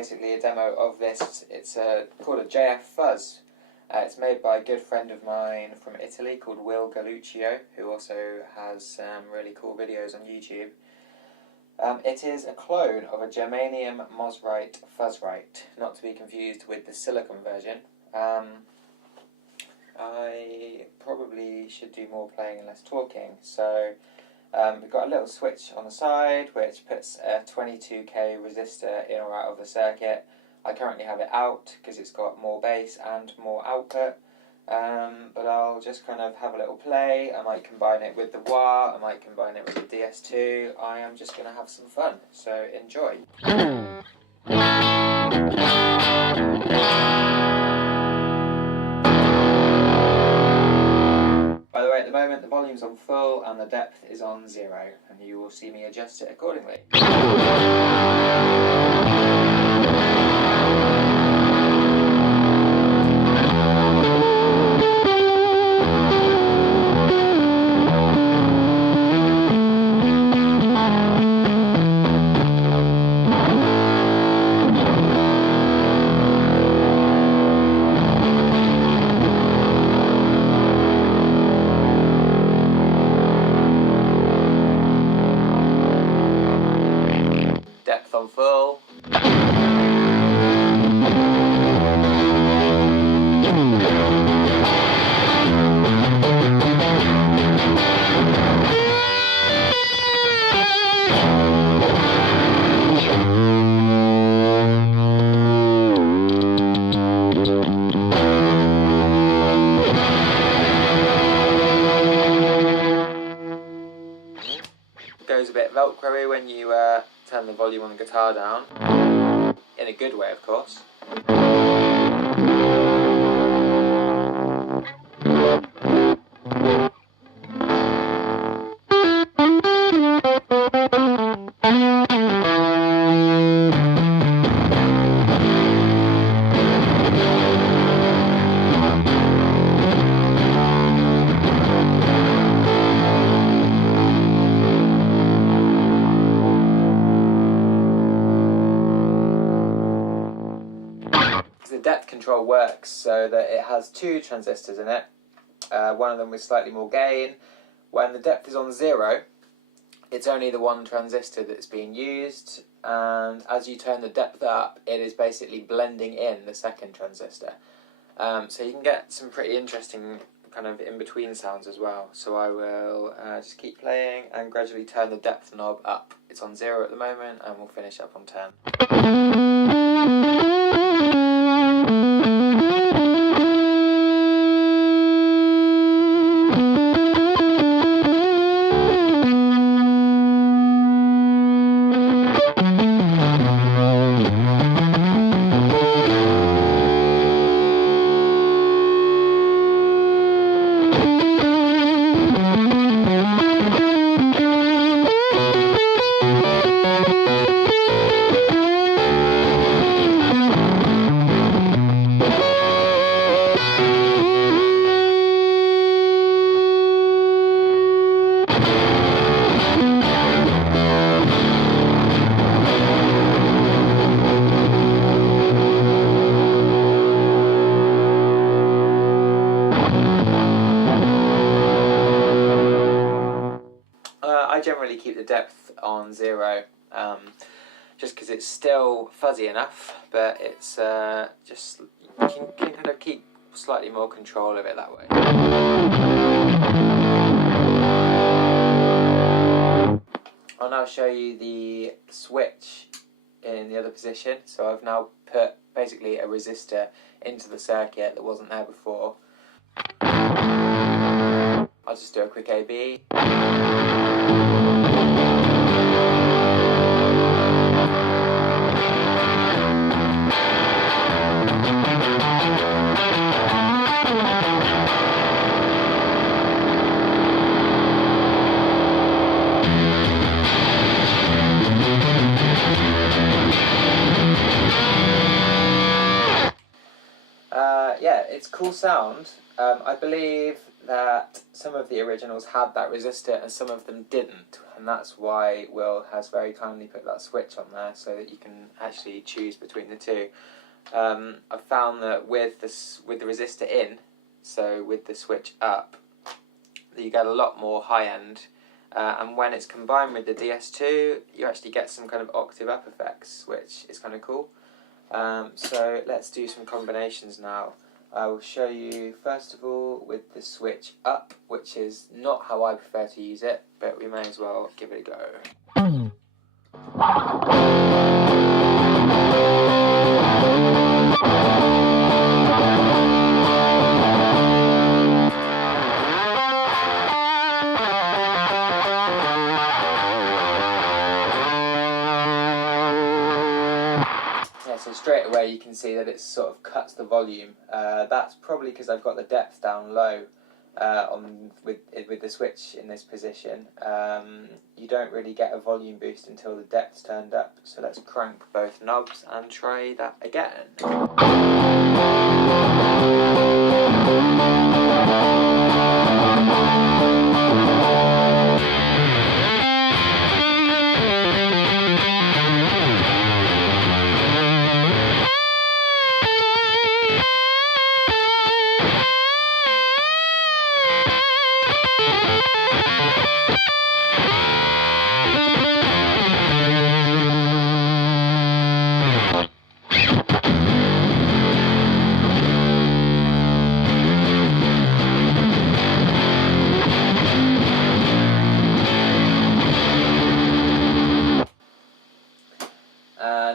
basically a demo of this. It's called a JF Fuzz. It's made by a good friend of mine from Italy called Will Galluccio, who also has some really cool videos on YouTube. It is a clone of a Germanium Mosrite Fuzzrite, not to be confused with the silicone version. I probably should do more playing and less talking, so we've got a little switch on the side which puts a 22k resistor in or out of the circuit. I currently have it out because it's got more bass and more output, but I'll just kind of have a little play. I might combine it with the wah, I might combine it with the DS2. I am just going to have some fun, so enjoy. By the way, at the moment the volume's on full and the depth is on 0, and you will see me adjust it accordingly. Depth on full. Goes a bit velcro-y when you turn the volume on the guitar down, in a good way of course. The depth control works so that it has 2 transistors in it, one of them with slightly more gain. When the depth is on 0, it's only the one transistor that's being used, and as you turn the depth up, it is basically blending in the second transistor. So you can get some pretty interesting kind of in-between sounds as well. So I will just keep playing and gradually turn the depth knob up. It's on 0 at the moment, and we'll finish up on 10. I generally keep the depth on 0, just because it's still fuzzy enough, but it's just, you can kind of keep slightly more control of it that way. I'll now show you the switch in the other position. So I've now put basically a resistor into the circuit that wasn't there before. I'll just do a quick A-B. Yeah, it's cool sound. I believe that some of the originals had that resistor and some of them didn't, and that's why Will has very kindly put that switch on there so that you can actually choose between the two. I've found that with the resistor in, so with the switch up, that you get a lot more high end, and when it's combined with the DS2 you actually get some kind of octave up effects, which is kind of cool. So let's do some combinations now. I will show you first of all with the switch up, which is not how I prefer to use it, but we may as well give it a go. So straight away you can see that it sort of cuts the volume. That's probably because I've got the depth down low with the switch in this position. You don't really get a volume boost until the depth's turned up. So let's crank both knobs and try that again.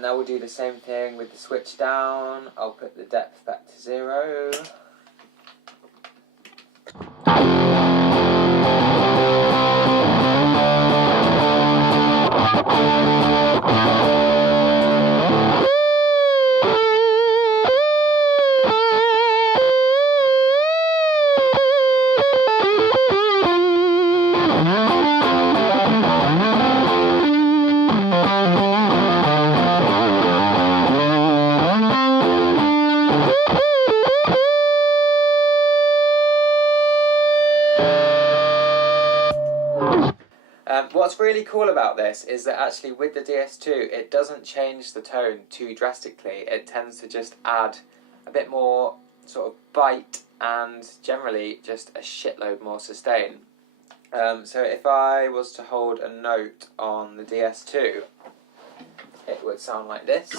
Now we'll do the same thing with the switch down. I'll put the depth back to 0. What's really cool about this is that actually with the DS2 it doesn't change the tone too drastically. It tends to just add a bit more sort of bite and generally just a shitload more sustain. So if I was to hold a note on the DS2 it would sound like this.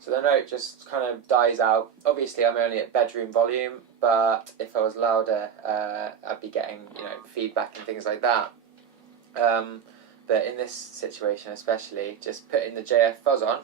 So the note just kind of dies out. Obviously I'm only at bedroom volume, but if I was louder I'd be getting, you know, feedback and things like that. But in this situation especially, just putting the JF Fuzz on.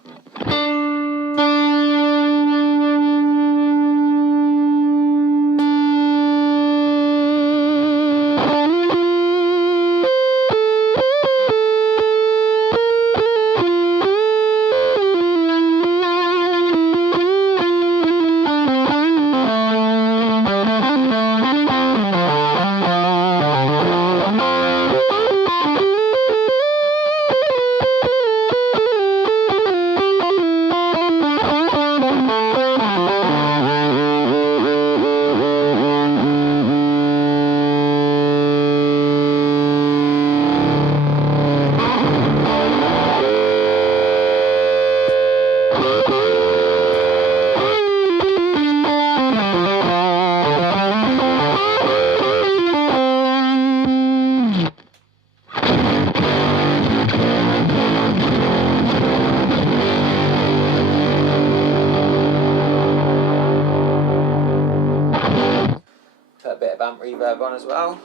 Amp reverb on as well.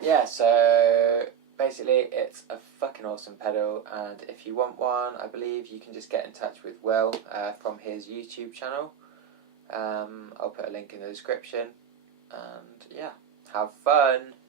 Yeah, so basically, it's a fucking awesome pedal, and if you want one, I believe you can just get in touch with Will from his YouTube channel. I'll put a link in the description, and yeah, have fun!